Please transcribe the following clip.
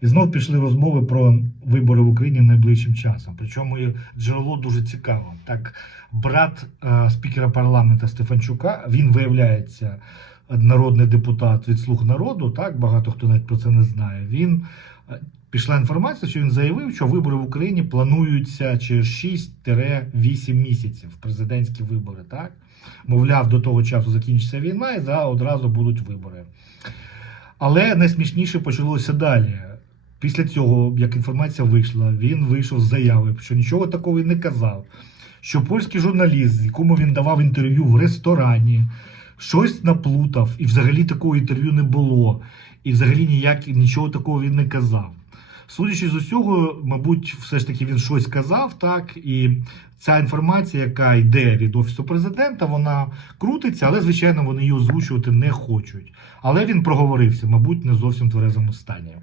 І знов пішли розмови про вибори в Україні найближчим часом. Причому джерело дуже цікаво. Так, брат е, спікера парламенту Стефанчука, він виявляється народний депутат від слуг народу. Так, багато хто навіть про це не знає. Він е, пішла інформація, що він заявив, що вибори в Україні плануються через 6-8 місяців. Президентські вибори. Так, мовляв, до того часу закінчиться війна, і за одразу будуть вибори. Але найсмішніше почалося далі. Після цього, як інформація вийшла, він вийшов з заяви, що нічого такого не казав. Що польський журналіст, якому він давав інтерв'ю в ресторані, щось наплутав, і взагалі такого інтерв'ю не було. І взагалі ніяк, нічого такого він не казав. Судячи з усього, мабуть, все ж таки він щось казав, так, і ця інформація, яка йде від Офісу президента, вона крутиться, але, звичайно, вони її озвучувати не хочуть. Але він проговорився, мабуть, не зовсім тверезому стані.